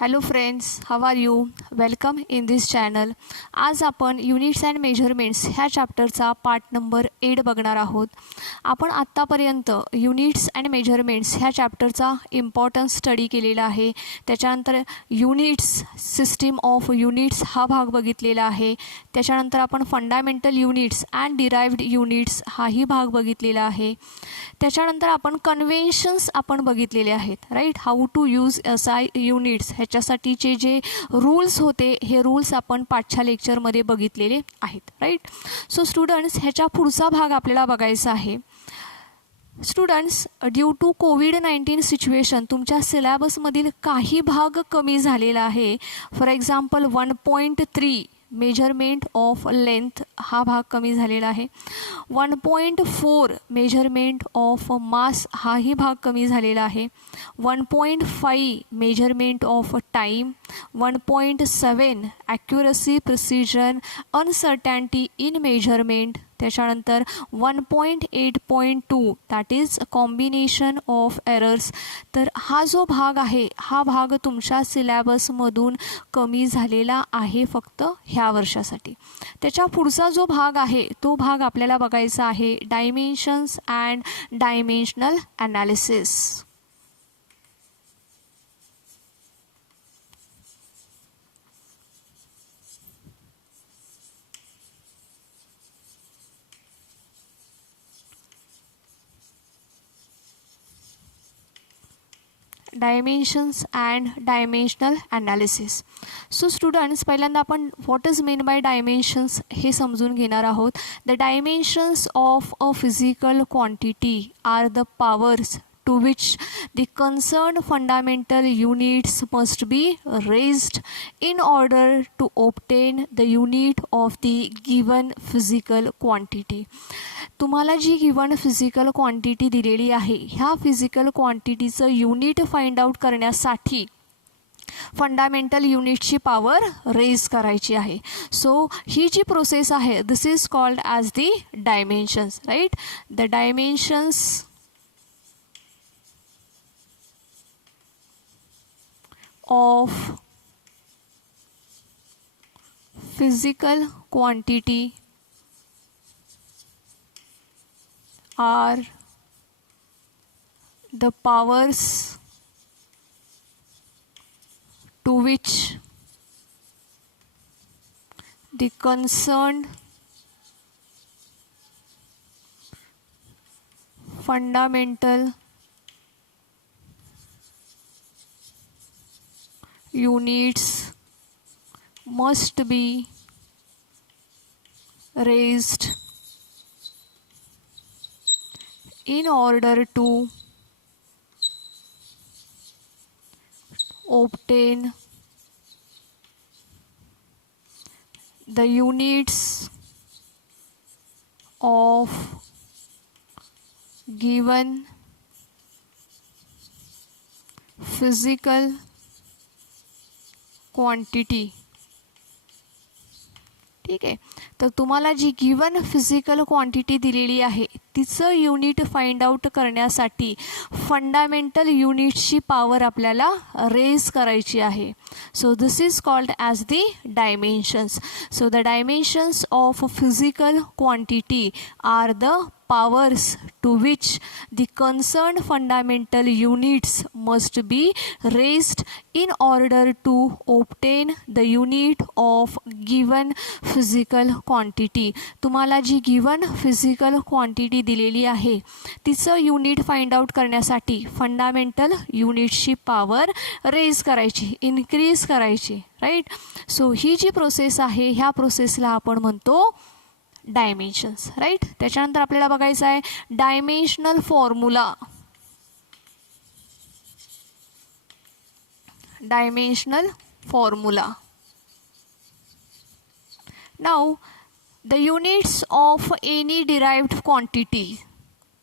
Hello friends, how are you? Welcome in this channel. आज आपण units and measurements ह्या चॅप्टरचा part number 8 बघणार आहोत. आपण आत्तापर्यंत युनिट्स अँड मेजरमेंट्स ह्या चॅप्टरचा इम्पॉर्टन्स स्टडी केलेला आहे. त्याच्यानंतर युनिट्स, सिस्टीम ऑफ युनिट्स हा भाग बघितलेला आहे. त्याच्यानंतर आपण fundamental units and derived units हाही भाग बघितलेला आहे. त्याच्यानंतर आपण कन्व्हेन्शन्स आपण बघितलेले आहेत, right. How to use SI units ह्याच्यासाठीचे जे रूल्स होते हे रूल्स आपण पाठच्या लेक्चरमध्ये बघितलेले आहेत, राईट. सो स्टुडंट्स, ह्याच्या पुढचा भाग आपल्याला बघायचा आहे. स्टुडंट्स, ड्यू टू कोविड-19 सिच्युएशन तुमच्या सिलेबसमधील काही भाग कमी झालेला आहे. For example 1.3 measurement of length हा भाग कमी झालेला आहे. 1.4 मेजरमेंट ऑफ मास हाही भाग कमी झालेला आहे. 1.5 measurement of time. 1.7 accuracy, precision, अनसर्टॅनिटी in measurement. त्याच्यानंतर 1.8.2 that is combination of errors. तर हा जो भाग आहे हा भाग तुमच्या सिलेबसमधून कमी झालेला आहे फक्त ह्या वर्षासाठी. त्याच्या पुढचा जो भाग आहे तो भाग आपल्याला बघायचा आहे dimensions and dimensional analysis. Dimensions and dimensional analysis. So students, पहिल्यांदा आपण what is mean by dimensions हे समजून घेणार आहोत. The dimensions of a physical quantity are the powers to which the concerned fundamental units must be raised in order to obtain the unit of the given physical quantity. तुम्हाला जी given physical quantity दिलेली आहे ह्या physical क्वांटिटीचं unit find out करण्यासाठी fundamental युनिटची power raise करायची आहे. So ही जी प्रोसेस आहे this is called as the dimensions, right. The dimensions of physical quantity are the powers to which the concerned fundamental units must be raised in order to obtain the units of given physical quantity. ठीक आहे. तर तुम्हाला जी given physical quantity दिलेली आहे तिचं unit find out करण्यासाठी fundamental युनिट्सची power आपल्याला रेज करायची आहे. So this is called as the dimensions. So the dimensions of physical quantity are the powers to which the concerned fundamental units must be raised in order to obtain the unit of given physical quantity. तुम्हाला जी given physical quantity दिलेली आहे तिचं unit find out करण्यासाठी fundamental युनिटची power raise करायची, increase करायची, right. So ही जी प्रोसेस आहे ह्या प्रोसेसला आपण म्हणतो डायमेन्शन्स, राईट. त्याच्यानंतर आपल्याला बघायचं आहे dimensional formula. Dimensional formula. Now the units of any derived quantity.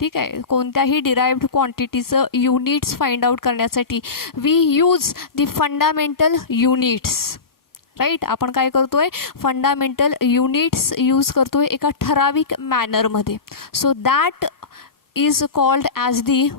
ठीक आहे. कोणत्याही डिराइव्ड क्वांटिटीचं युनिट्स फाइंड आउट करण्यासाठी we use the fundamental units, right. आपण काय करतोय, फंडामेंटल युनिट्स यूज करतोय एका ठराविक मॅनरमध्ये. So that is called as the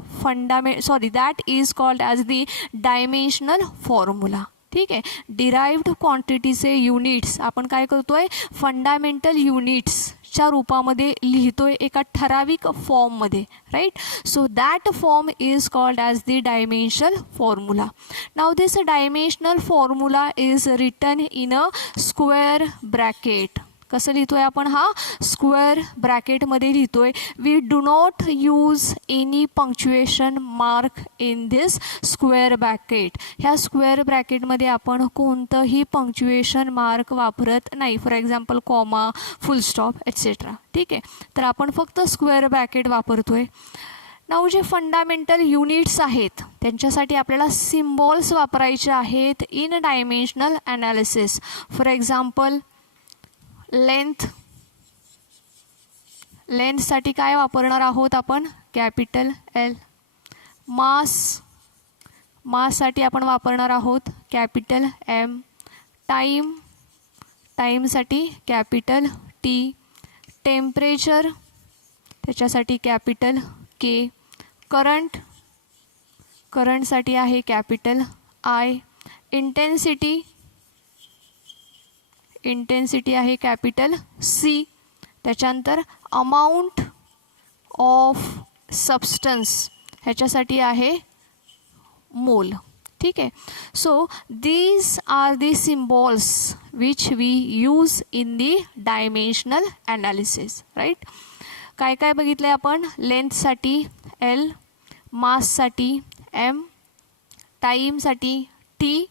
dimensional formula. ठीक आहे. डिराइव्ड क्वांटिटीचे युनिट्स आपण काय करतोय, फंडामेंटल युनिट्सच्या रूपामध्ये लिहितोय एका ठराविक फॉर्ममध्ये, right. So that form is called as the dimensional formula. Now this dimensional formula is written in a square bracket. कसं लिहितोय आपण, हा स्क्वेअर ब्रॅकेटमध्ये लिहितोय. We do not use any punctuation mark in this square bracket. ह्या square ब्रॅकेटमध्ये आपण कोणतंही पंक्च्युएशन मार्क वापरत नाही. For example comma, full stop etcetera. ठीक आहे. तर आपण फक्त स्क्वेअर ब्रॅकेट वापरतोय. नाव जे फंडामेंटल युनिट्स आहेत त्यांच्यासाठी आपल्याला सिम्बॉल्स वापरायचे आहेत in dimensional analysis. For example लेंथसाठी काय वापरणार आहोत आपण, कॅपिटल एल. माससाठी आपण वापरणार आहोत कॅपिटल एम. टाईमसाठी कॅपिटल टी. टेम्परेचर त्याच्यासाठी कॅपिटल के. करंटसाठी आहे कॅपिटल आय. इंटेन्सिटी आहे कॅपिटल सी. त्याच्यानंतर अमाऊंट ऑफ सबस्टन्स ह्याच्यासाठी आहे मोल. ठीक आहे. So these are the symbols which we use in the dimensional analysis, right. काय काय बघितलं आहे आपण, लेंथसाठी एल, माससाठी एम, टाईमसाठी टी,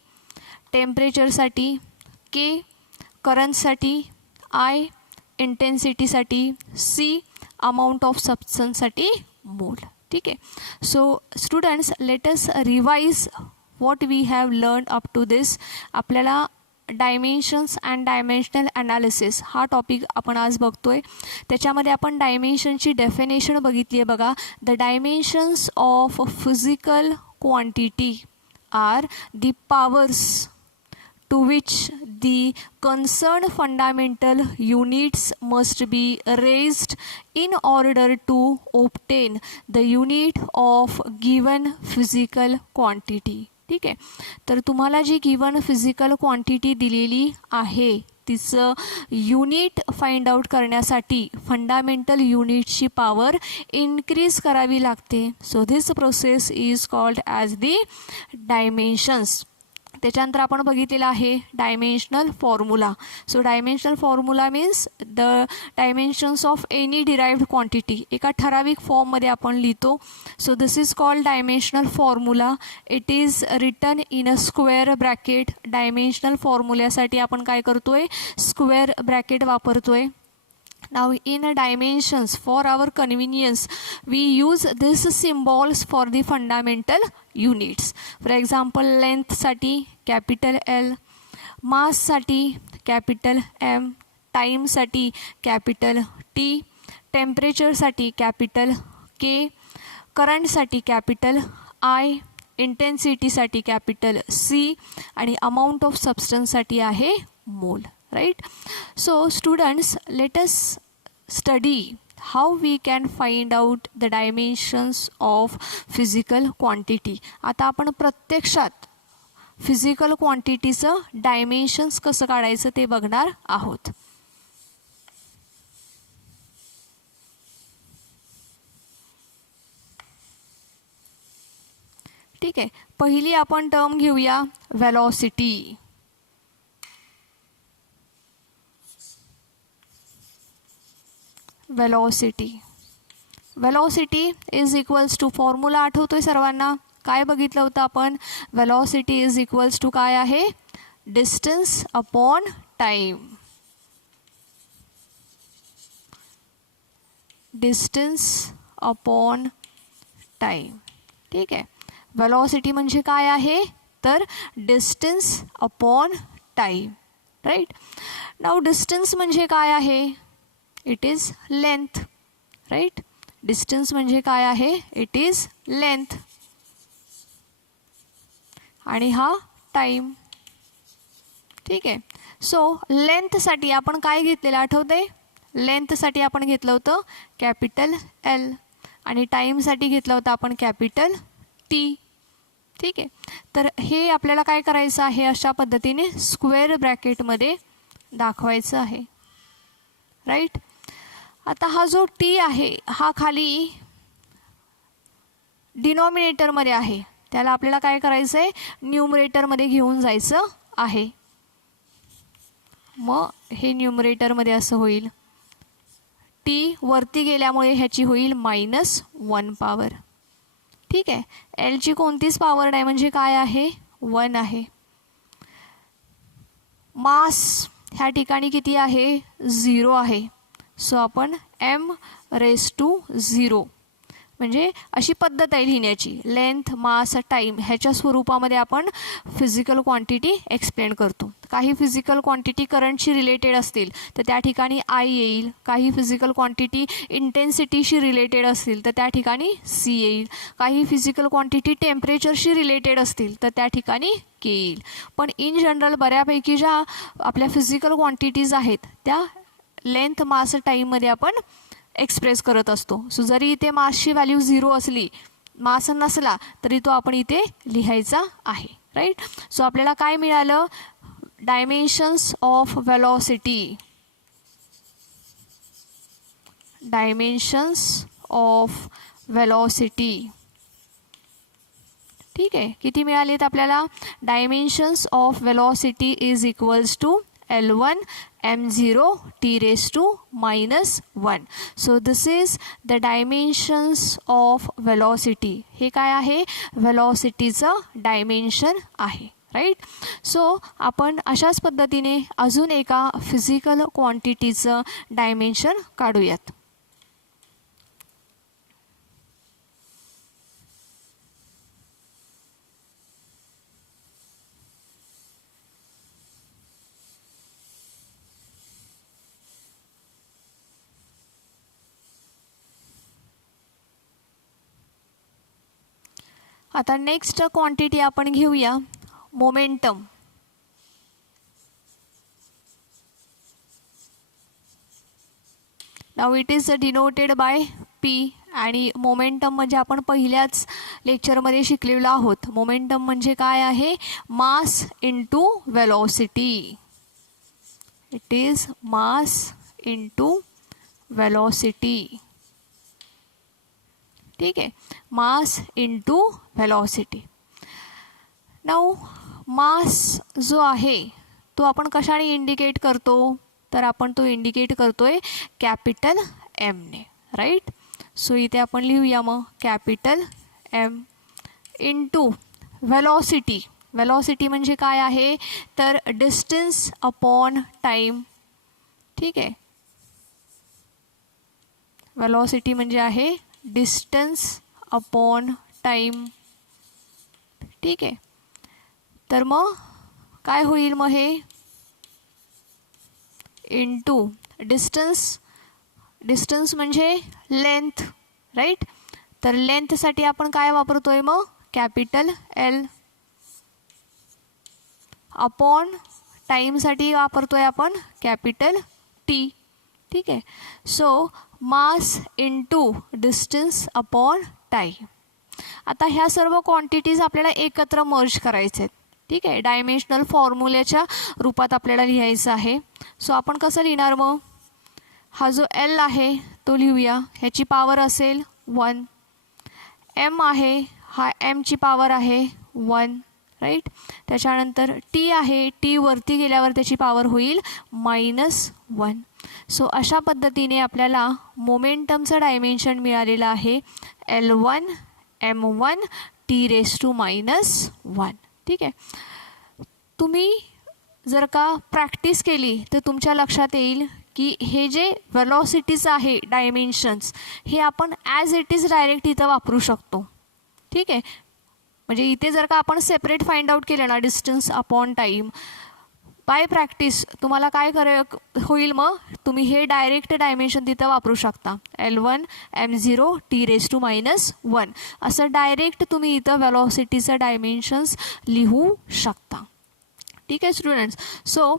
टेम्परेचरसाठी के, करंटसाठी आय, इंटेन्सिटीसाठी सी, अमाऊंट ऑफ सबस्टन्ससाठी मोल. ठीक आहे. So students, let us revise what we have learn up to this. आपल्याला डायमेन्शन्स अँड डायमेन्शनल ॲनालिसिस हा टॉपिक आपण आज बघतोय. त्याच्यामध्ये आपण डायमेन्शनची डेफिनेशन बघितली आहे बघा. The dimensions of physical quantity are the powers to which the concerned fundamental units must be raised in order to obtain the unit of given physical quantity. ठीक आहे. तर तुम्हाला जी गिवन फिजिकल क्वांटिटी दिलेली आहे तिचं युनिट फाइंड आउट करण्यासाठी fundamental युनिटची power increase करावी लागते. So this process is called as the dimensions. त्याच्यानंतर आपण बघितलेलं आहे dimensional formula. So dimensional formula means the dimensions of any derived quantity एका ठराविक फॉर्ममध्ये आपण लिहितो. So this is called dimensional formula. It is written in a square bracket. Dimensional फॉर्म्युल्यासाठी आपण काय करतोय, स्क्वेअर ब्रॅकेट वापरतोय. Now in dimensions, for our convenience, we use these symbols for the fundamental units. For example, length साठी capital L, mass साठी capital M, time साठी capital T, temperature साठी capital K, current साठी capital I, intensity साठी capital C आणि amount of substance साठी आहे mole. Right. So students, let us study how we can find out the dimensions of physical quantity. आता आपण प्रत्यक्षात physical क्वांटिटीचं dimensions कसं काढायचं ते बघणार आहोत. ठीक आहे. पहिली आपण टर्म घेऊया velocity. Velocity is equals to formula आठवतोय सर्वांना. काय बघितलं होतं आपण, वेलॉसिटी इज इक्वल्स टू काय आहे, distance upon time. Distance upon time. ठीक आहे. वेलॉसिटी म्हणजे काय आहे तर distance upon time. Right. Now distance म्हणजे काय आहे, it is length. Right. Distance म्हणजे काय आहे, इट इज लेंथ आणि हा टाइम. ठीक आहे. सो लेंथसाठी आपण काय घेतलेलं आठवतंय, लेंथसाठी आपण घेतलं होतं कॅपिटल एल आणि टाईमसाठी घेतलं होतं आपण कॅपिटल टी. ठीक ठीक आहे. तर हे आपल्याला काय करायचं आहे, अशा पद्धतीने स्क्वेअर ब्रॅकेटमध्ये दाखवायचं आहे, राईट. आता हा जो टी आहे हा खाली डिनॉमिनेटरमध्ये आहे, त्याला आपल्याला काय करायचं आहे, न्यूमरेटरमध्ये घेऊन जायचं आहे. मग हे न्यूमरेटरमध्ये असं होईल, टी वरती गेल्यामुळे ह्याची होईल -1 पॉवर. ठीक आहे. एलची कोणतीच पॉवर नाही म्हणजे काय आहे, 1 आहे. मास ह्या ठिकाणी किती आहे, 0 आहे. सो आपण m⁻0 म्हणजे अशी पद्धत आहे लिहिण्याची. लेंथ, मास, टाईम ह्याच्या स्वरूपामध्ये आपण फिजिकल क्वांटिटी एक्सप्लेन करतो. काही फिजिकल क्वांटिटी करंटशी रिलेटेड असतील तर त्या ठिकाणी आय येईल. काही फिजिकल क्वांटिटी इंटेन्सिटीशी रिलेटेड असतील तर त्या ठिकाणी सी येईल. काही फिजिकल क्वांटिटी टेम्परेचरशी रिलेटेड असतील तर त्या ठिकाणी के येईल. पण इन जनरल बऱ्यापैकी ज्या आपल्या फिजिकल क्वांटिटीज आहेत त्या लेंथ, मास, टाईममध्ये आपण एक्सप्रेस करत असतो. सो जरी इथे मासची व्हॅल्यू 0 असली, मास नसला तरी तो आपण इथे लिहायचा आहे, राईट. सो आपल्याला काय मिळालं, dimensions of velocity. Dimensions of velocity. ठीक आहे. किती मिळालेत आपल्याला, dimensions of velocity is equals to L1 m0 t⁻⁻1. So this is the dimensions of velocity. हे काय आहे, velocityचं डायमेन्शन आहे, राईट. सो आपण अशाच पद्धतीने अजून एका फिजिकल क्वांटिटीचं डायमेन्शन काढूयात. आता नेक्स्ट क्वांटिटी आपण घेऊया momentum. Now it is denoted by P आणि मोमेंटम म्हणजे आपण पहिल्याच लेक्चरमध्ये शिकलेलो आहोत. मोमेंटम म्हणजे काय आहे, mass into velocity. It is mass into velocity. ठीक आहे, mass into velocity. Now mass जो आहे तो आपण कशाने इंडिकेट करतो, तर आपण तो इंडिकेट करतोय कॅपिटल एमने, राईट. सो इथे आपण लिहूया मग capital M into velocity. Velocity म्हणजे काय आहे, तर डिस्टन्स अपॉन टाईम. ठीक आहे, वेलॉसिटी म्हणजे आहे डिस्टन्स अपॉन टाईम. ठीक आहे. तर मग काय होईल, मग हे इंटू डिस्टन्स. डिस्टन्स म्हणजे लेंथ, राईट. तर लेंथसाठी आपण काय वापरतोय मग, कॅपिटल एल. अपॉन टाईमसाठी वापरतोय आपण कॅपिटल टी. ठीक आहे. So mass into distance upon time. आता ह्या सर्व क्वांटिटीज आपल्याला एकत्र मर्ज करायचे आहेत. ठीक आहे, डायमेन्शनल फॉर्म्युल्याच्या रूपात आपल्याला लिहायचं आहे. सो आपण कसं लिहिणार मग, हा जो एल आहे तो लिहूया, ह्याची पॉवर असेल 1. एम आहे, हा एमची पॉवर आहे 1, राईट. त्याच्यानंतर टी आहे, टी वरती गेल्यावर त्याची पॉवर होईल -1. सो अशा पद्धतीने आपल्याला मोमेंटमचं डायमेन्शन मिळालेलं आहे L1 m1 t⁻⁻1. ठीक आहे. तुम्ही जर का प्रॅक्टिस केली तर तुमच्या लक्षात येईल की हे जे वेलॉसिटीचं आहे डायमेन्शन्स, हे आपण ॲज इट इज डायरेक्ट इथं वापरू शकतो. ठीक आहे. म्हणजे इथे जर का आपण सेपरेट फाइंड आउट केलं ना distance upon time, by practice तुम्हाला काय होईल, मग तुम्ही हे डायरेक्ट डायमेन्शन तिथं वापरू शकता. L1 m0 t⁻⁻1 असं डायरेक्ट तुम्ही इथं वेलॉसिटीचं डायमेन्शन्स लिहू शकता. ठीक आहे स्टुडंट्स. सो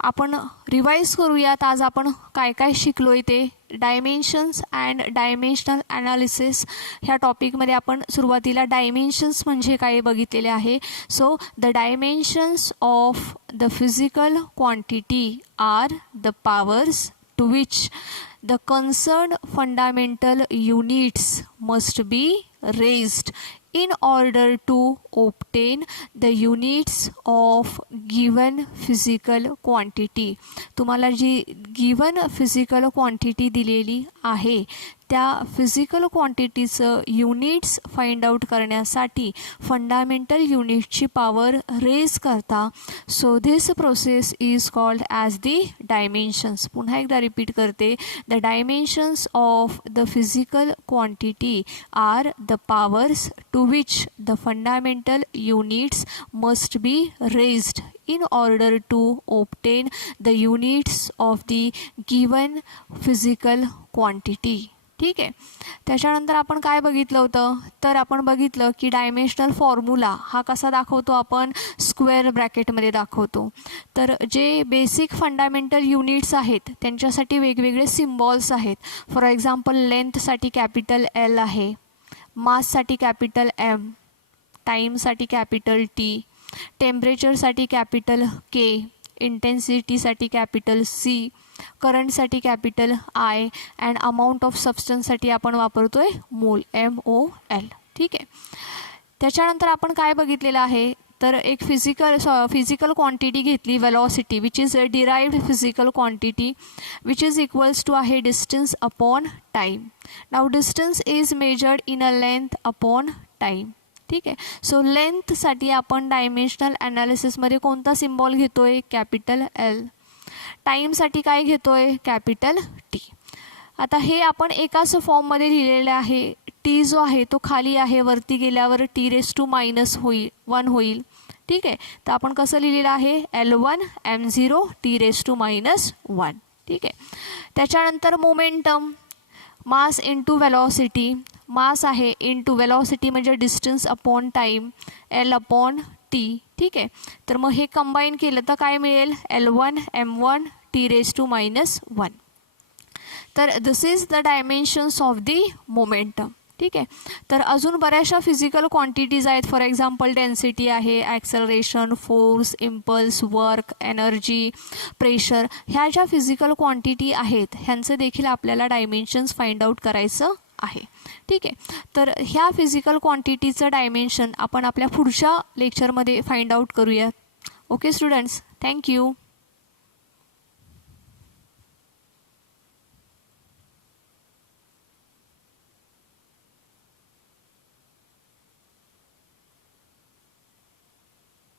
आपण रिवाईज करूयात. आज आपण काय काय शिकलो आहे ते. डायमेन्शन्स अँड डायमेन्शनल ॲनालिसिस ह्या टॉपिकमध्ये आपण सुरुवातीला डायमेन्शन्स म्हणजे काय बघितलेले आहे. So the dimensions of the physical quantity are the powers to which the concerned fundamental units must be raised in order to obtain the units of given physical quantity. तुम्हाला जी given physical quantity दिलेली आहे त्या physical क्वांटिटीचं units find out करण्यासाठी fundamental युनिटची power raise करता. So this process is called as the dimensions. पुन्हा एकदा रिपीट करते. The dimensions of the physical quantity are the powers to which the fundamental units must be raised in order to obtain the units of the given physical quantity. ठीक आहे. त्याच्यानंतर आपण काय बघितलं होतं तर आपण बघितलं की डायमेन्शनल फॉर्म्युला हा कसा दाखवतो आपण स्क्वेअर ब्रॅकेटमध्ये दाखवतो. तर जे बेसिक फंडामेंटल युनिट्स आहेत त्यांच्यासाठी वेगवेगळे सिम्बॉल्स आहेत. फॉर एक्झाम्पल लेंथसाठी कॅपिटल एल आहे, माससाठी कॅपिटल एम, टाईमसाठी कॅपिटल टी, टेम्परेचरसाठी कॅपिटल के, इंटेन्सिटीसाठी कॅपिटल सी, करंटसाठी capital I and amount of सबस्टन्ससाठी आपण वापरतोय मोल MOL. ठीक आहे. त्याच्यानंतर आपण काय बघितलेलं आहे तर एक फिजिकल क्वांटिटी घेतली velocity which is derived physical quantity which is equals to आहे distance upon time. Now distance is measured in a length upon time. ठीक आहे. सो लेंथसाठी आपण डायमेन्शनल ॲनालिसिसमध्ये कोणता सिम्बॉल घेतोय कॅपिटल एल. टाईमसाठी काय घेतोय कॅपिटल टी. आता हे आपण एकाच फॉर्ममध्ये लिहिलेले आहे. टी जो आहे तो खाली आहे, वरती गेल्यावर T⁻1 होईल. ठीक आहे. तर आपण कसं लिहिलेलं आहे L1 M0 T⁻1. ठीक आहे. त्याच्यानंतर मोमेंटम मास इंटू वेलॉसिटी. मास आहे इंटू वेलॉसिटी म्हणजे distance upon time L upon T. ठीक आहे. तर मग हे कंबाईन केलं तर काय मिळेल L1 M1 T⁻1. तर this is the dimensions of the momentum. ठीक आहे. तर अजून बऱ्याचशा फिजिकल क्वांटिटीज आहेत. फॉर एक्झाम्पल डेन्सिटी आहे, acceleration, force, impulse, work, energy, pressure. ह्या ज्या फिजिकल क्वांटिटी आहेत ह्यांचं देखील आपल्याला डायमेन्शन्स फाइंड आउट करायचं आहे. ठीक आहे. तर ह्या फिजिकल क्वांटिटीचं डायमेन्शन आपण आपल्या पुढच्या लेक्चरमध्ये फाइंड आउट करूया. Okay students, thank you.